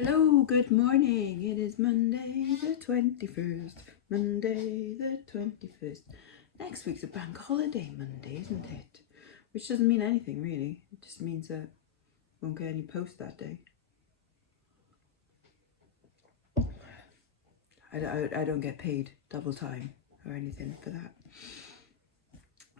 Hello, good morning. It is Monday the 21st. Monday the 21st. Next week's a bank holiday Monday, isn't it? Which doesn't mean anything really. It just means that we won't get any post that day. I don't get paid double time or anything for that.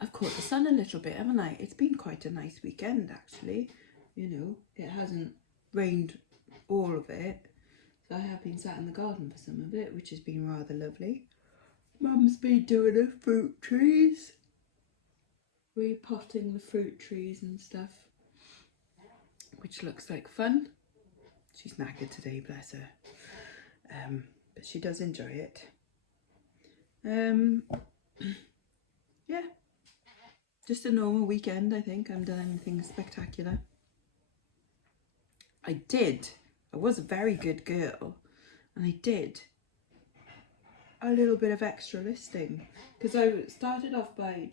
I've caught the sun a little bit, haven't I? It's been quite a nice weekend actually. You know, it hasn't rained all of it. So I have been sat in the garden for some of it, which has been rather lovely. Mum's been doing her fruit trees, repotting the fruit trees and stuff, which looks like fun. She's knackered today, bless her, but she does enjoy it. Yeah, just a normal weekend. I think I haven't done anything spectacular. I was a very good girl, and I did a little bit of extra listing because I started off by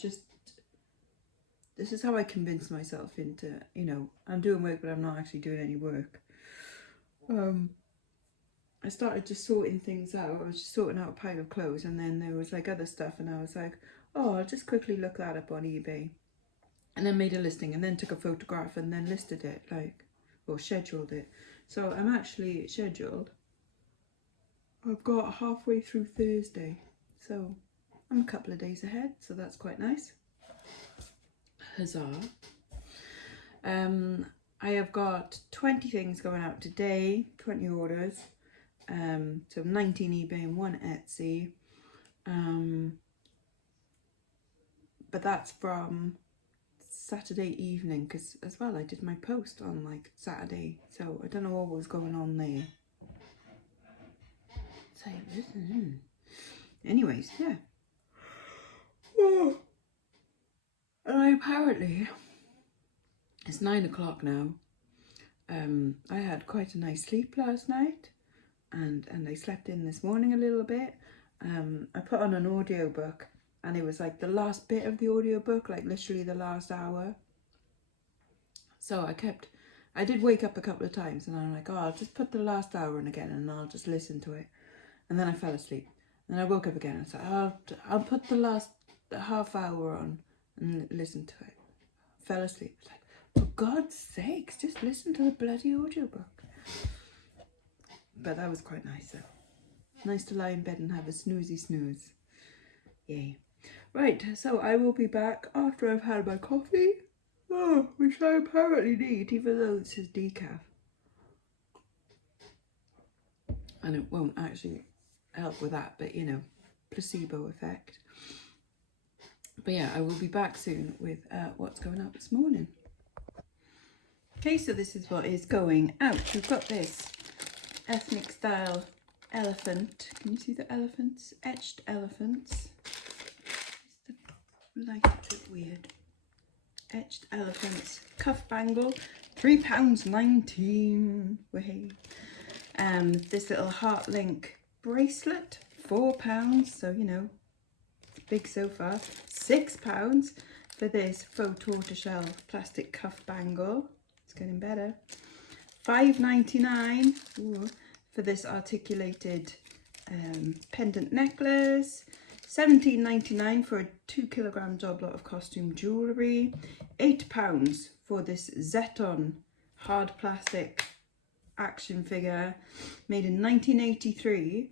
this is how I convinced myself into, you know, I'm doing work but I'm not actually doing any work. I started just sorting things out. I was just sorting out a pile of clothes, and then there was like other stuff, and I was like, oh, I'll just quickly look that up on eBay, and then made a listing, and then took a photograph and then listed it, or scheduled it. So I'm actually scheduled. I've got halfway through Thursday, so I'm a couple of days ahead, so that's quite nice. Huzzah. I have got 20 things going out today, 20 orders, so 19 eBay and 1 Etsy, but that's from Saturday evening, because as well I did my post on like Saturday, so I don't know what was going on there. So anyways, yeah. And apparently it's 9 o'clock now. I had quite a nice sleep last night, and I slept in this morning a little bit. I put on an audiobook, and it was like the last bit of the audiobook, like literally the last hour. So I did wake up a couple of times, and I'm like, oh, I'll just put the last hour in again and I'll just listen to it. And then I fell asleep. And then I woke up again and said, I'll put the last half hour on and listen to it. Fell asleep. It's like, for God's sakes, just listen to the bloody audiobook. But that was quite nice though. Nice to lie in bed and have a snoozy snooze. Yay. Right, so I will be back after I've had my coffee. Oh, which I apparently need, even though it says decaf. And it won't actually help with that, but you know, placebo effect. But yeah, I will be back soon with what's going out this morning. Okay, so this is what is going out. We've got this ethnic style elephant. Can you see the elephants? Etched elephants. The light is a bit weird. Etched elephants cuff bangle, £3.19. Way. This little heart link bracelet, £4. So you know, it's big so far. £6 for this faux tortoiseshell plastic cuff bangle. It's getting better. £5.99 for this articulated pendant necklace. £17.99 for a 2 kilogram job lot of costume jewellery. £8 for this Zeton hard plastic action figure made in 1983.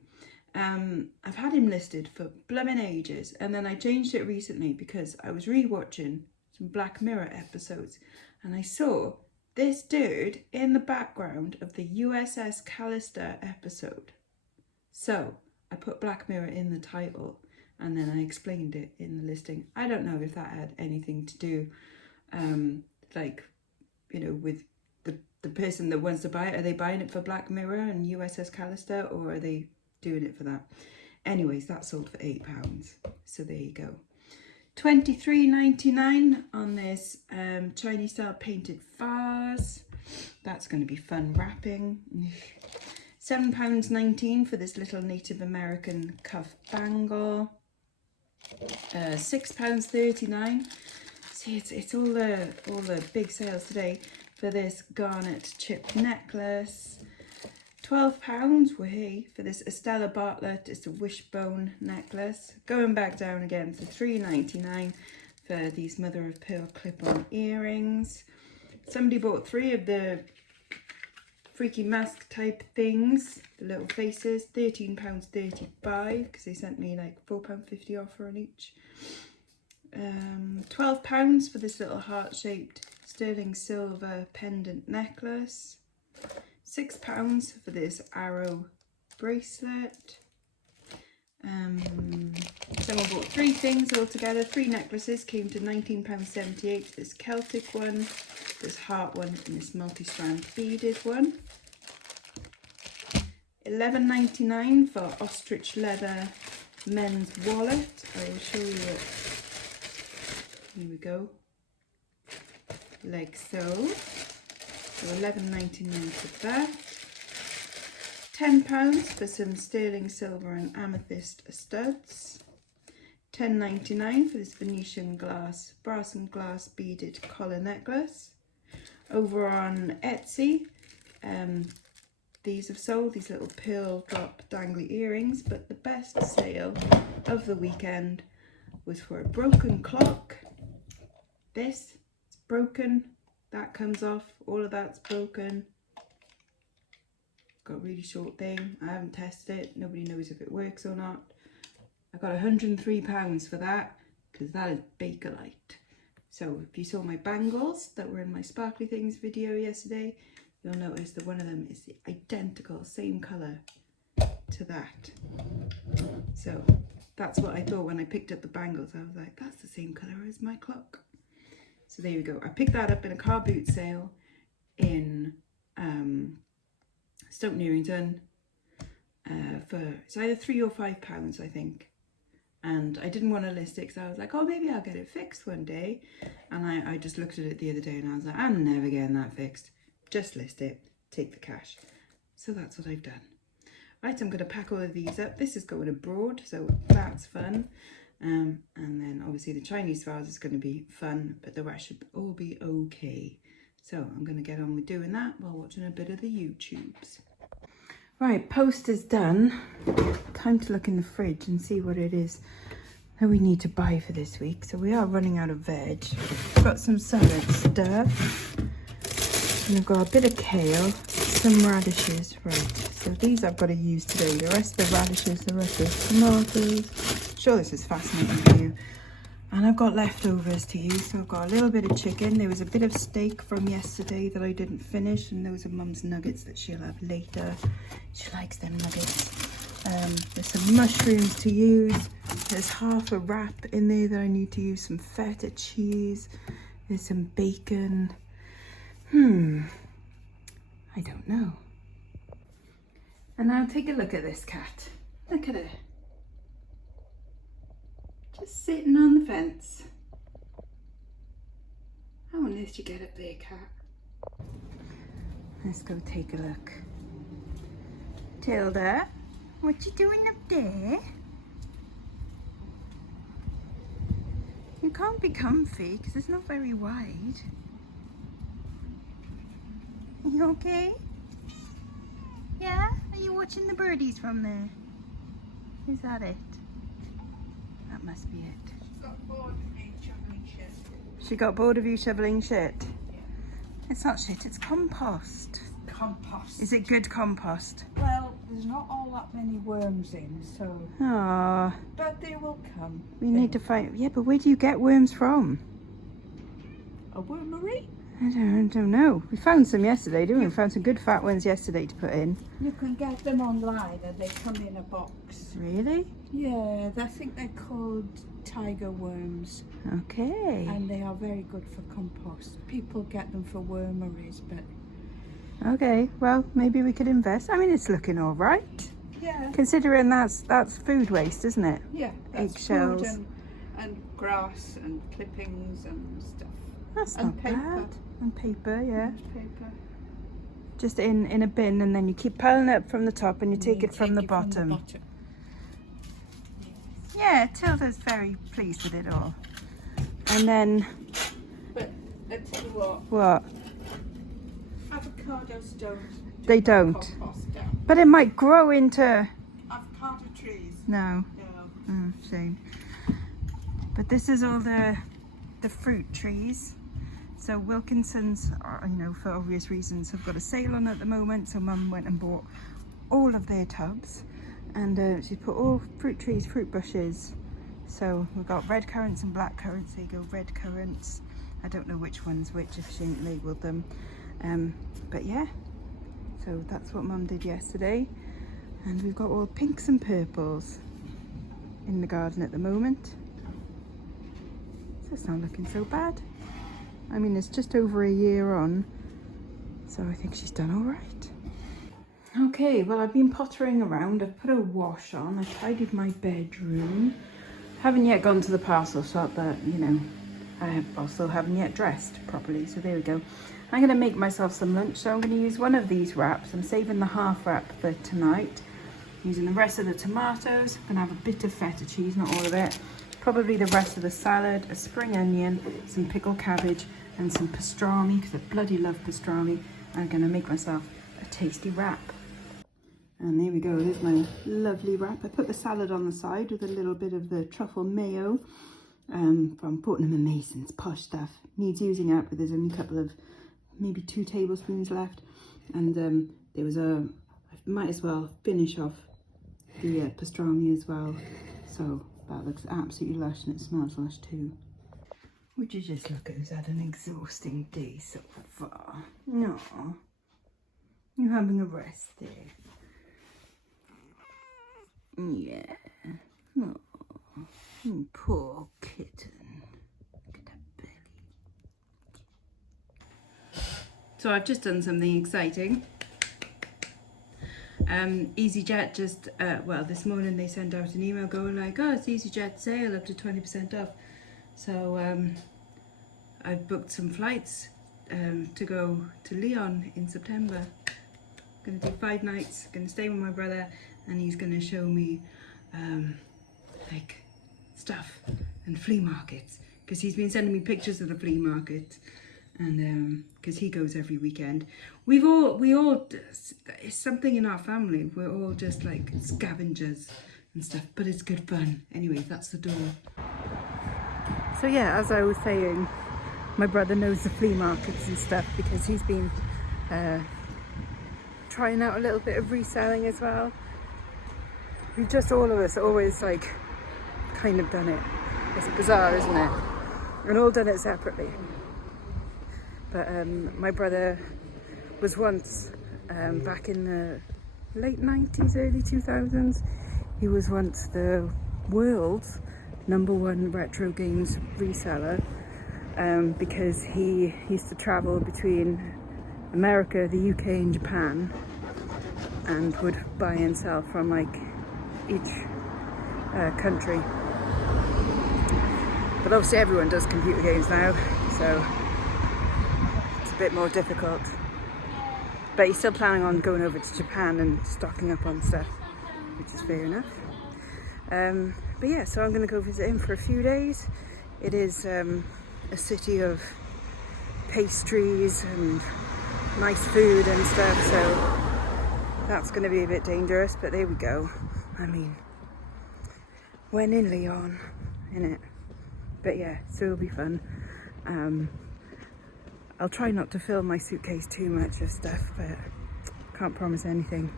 I've had him listed for blooming ages, and then I changed it recently because I was re-watching some Black Mirror episodes, and I saw this dude in the background of the USS Callister episode. So I put Black Mirror in the title, and then I explained it in the listing. I don't know if that had anything to do, like, you know, with the person that wants to buy it. Are they buying it for Black Mirror and USS Callister, or are they doing it for that? Anyways, that sold for £8. So there you go. £23.99 on this Chinese style painted vase. That's going to be fun wrapping. £7.19 for this little Native American cuff bangle. £6.39. See, it's all the big sales today for this garnet chip necklace. £12, wahey, for this Estella Bartlett. It's a wishbone necklace. Going back down again to £3.99 for these mother of pearl clip-on earrings. Somebody bought 3 of the freaky mask type things, the little faces, £13.35 because they sent me like £4.50 offer on each. £12 for this little heart-shaped sterling silver pendant necklace. £6 for this arrow bracelet. Someone bought 3 things altogether. 3 necklaces came to £19.78. This Celtic one, this heart one, and this multi-strand beaded one. £11.99 for ostrich leather men's wallet. I will show you it. Here we go. Like so. So £11.99 for that. £10 for some sterling silver and amethyst studs. £10.99 for this Venetian glass, brass and glass beaded collar necklace. Over on Etsy, these have sold, these little pearl drop dangly earrings, but the best sale of the weekend was for a broken clock. This, it's broken, that comes off, all of that's broken. Got a really short thing, I haven't tested it, nobody knows if it works or not. I got £103 for that, because that is Bakelite. So if you saw my bangles that were in my sparkly things video yesterday, you'll notice that one of them is the identical, same colour to that. So that's what I thought when I picked up the bangles. I was like, that's the same colour as my clock. So there you go. I picked that up in a car boot sale in Stoke Newington for, it's either £3 or £5, I think. And I didn't want to list it because I was like, oh, maybe I'll get it fixed one day. And I just looked at it the other day and I was like, I'm never getting that fixed. Just list it, take the cash. So that's what I've done. Right, I'm going to pack all of these up. This is going abroad, so that's fun. And then obviously the Chinese files is going to be fun, but the rest should all be okay. So I'm going to get on with doing that while watching a bit of the YouTubes. Right, post is done. Time to look in the fridge and see what it is that we need to buy for this week. So we are running out of veg. Got some salad stuff. And I've got a bit of kale, some radishes. Right, so these I've got to use today. The rest of the radishes, the rest of the tomatoes. Sure, this is fascinating for you. And I've got leftovers to use. So I've got a little bit of chicken. There was a bit of steak from yesterday that I didn't finish. And those are Mum's nuggets that she'll have later. She likes them nuggets. There's some mushrooms to use. There's half a wrap in there that I need to use. Some feta cheese. There's some bacon. I don't know. And now take a look at this cat. Look at her. Just sitting on the fence. How on earth did you get up there, cat? Let's go take a look. Tilda, what you doing up there? You can't be comfy because it's not very wide. Are you okay? Yeah? Are you watching the birdies from there? Is that it? That must be it. She got bored of me shoveling shit. She got bored of you shoveling shit? Yeah. It's not shit, it's compost. Compost. Is it good compost? Well, there's not all that many worms in, so... Ah, But they will come. we need to find... Yeah, but where do you get worms from? A wormery? I don't know. We found some yesterday, didn't we? We found some good fat ones yesterday to put in. You can get them online and they come in a box. Really? Yeah, I think they're called tiger worms. Okay. And they are very good for compost. People get them for wormeries, but... Okay, well, maybe we could invest. I mean, it's looking all right. Yeah. Considering that's food waste, isn't it? Yeah. That's Eggshells. food and grass and clippings and stuff. That's And not paper. bad. And paper, yeah. Paper. Just in a bin, and then you keep piling it up from the top and you take it from the bottom. Yeah, Tilda's very pleased with it all. And then... But I tell you what, What? avocados don't. They don't. Compost down. But it might grow into... avocado trees. No. No. Oh, shame. But this is all the fruit trees. So Wilkinson's, you know, for obvious reasons, have got a sale on at the moment. So Mum went and bought all of their tubs, and she put all fruit trees, fruit bushes. So we've got red currants and black currants. There you go, red currants. I don't know which one's which if she ain't labelled them. But yeah, so that's what Mum did yesterday. And we've got all pinks and purples in the garden at the moment. So it's not looking so bad. I mean, it's just over a year on, so I think she's done all right. Okay, well, I've been pottering around. I've put a wash on. I tidied my bedroom. Haven't yet gone to the parcel shop, but, you know, I also haven't yet dressed properly, so there we go. I'm going to make myself some lunch, so I'm going to use one of these wraps. I'm saving the half wrap for tonight. Using the rest of the tomatoes. I'm going to have a bit of feta cheese, not all of it. Probably the rest of the salad, a spring onion, some pickled cabbage, and some pastrami, because I bloody love pastrami. I'm going to make myself a tasty wrap. And there we go, there's my lovely wrap. I put the salad on the side with a little bit of the truffle mayo from Portnum & Mason's Posh Stuff. Needs using up, but there's only a couple of, maybe 2 tablespoons left. And there was I might as well finish off the pastrami as well. So that looks absolutely lush, and it smells lush too. Would you just look at who's had an exhausting day so far? No, you're having a rest there. Yeah. Oh, poor kitten. Look at that belly. So I've just done something exciting. EasyJet just, well, this morning they sent out an email going like, oh, it's EasyJet sale up to 20% off. So I've booked some flights to go to Lyon in September. Going to do 5 nights, going to stay with my brother, and he's going to show me like stuff and flea markets, because he's been sending me pictures of the flea market, and because he goes every weekend. We all, it's something in our family, we're all just like scavengers and stuff, but it's good fun. Anyway, that's the door. So yeah, as I was saying, my brother knows the flea markets and stuff because he's been trying out a little bit of reselling as well. We've just, all of us, always like kind of done it. It's bizarre, isn't it? And all done it separately. But my brother was once, back in the late 90s, early 2000s, he was once the world's #1 retro games reseller, because he used to travel between America, the UK and Japan, and would buy and sell from like each country. But obviously everyone does computer games now, so it's a bit more difficult. But he's still planning on going over to Japan and stocking up on stuff, which is fair enough. But yeah, so I'm going to go visit him for a few days. It is a city of pastries and nice food and stuff, so that's going to be a bit dangerous, but there we go. I mean, when in Lyon, innit? But yeah, so it'll be fun. I'll try not to fill my suitcase too much of stuff, but can't promise anything.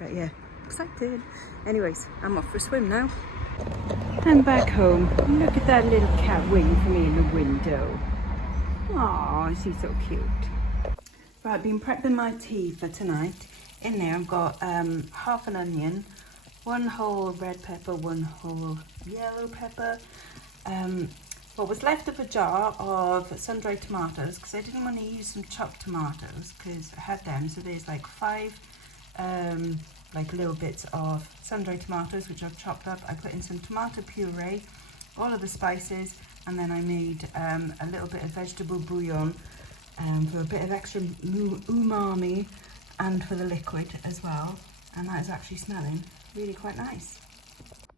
But yeah, excited. Anyways, I'm off for a swim now. I'm back home. Look at that little cat waiting for me in the window. Aw, she's so cute. Right, I've been prepping my tea for tonight. In there I've got half an onion, 1 whole red pepper, 1 whole yellow pepper, what was left of a jar of sun-dried tomatoes, because I didn't want to use some chopped tomatoes because I had them. So there's like 5 like little bits of sun-dried tomatoes which I've chopped up. I put in some tomato puree, all of the spices, and then I made a little bit of vegetable bouillon for a bit of extra umami and for the liquid as well. And that is actually smelling really quite nice.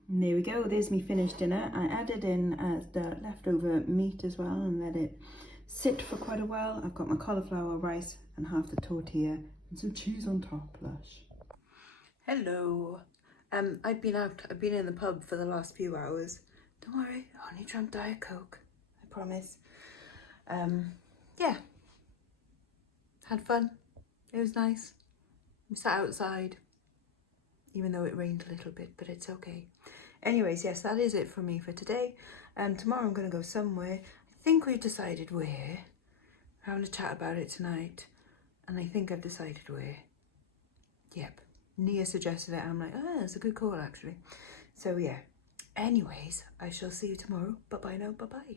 And there we go, there's me finished dinner. I added in the leftover meat as well and let it sit for quite a while. I've got my cauliflower rice and half the tortilla and some cheese on top, lush. Hello. I've been out. I've been in the pub for the last few hours. Don't worry, I only drank Diet Coke. I promise. Yeah. Had fun. It was nice. We sat outside, even though it rained a little bit, but it's okay. Anyways, yes, that is it for me for today. Tomorrow I'm going to go somewhere. I think we've decided where. We're having a chat about it tonight, and I think I've decided where. Yep. Nia suggested it, and I'm like, oh, that's a good call, actually. So, yeah. Anyways, I shall see you tomorrow. Bye-bye now. Bye-bye.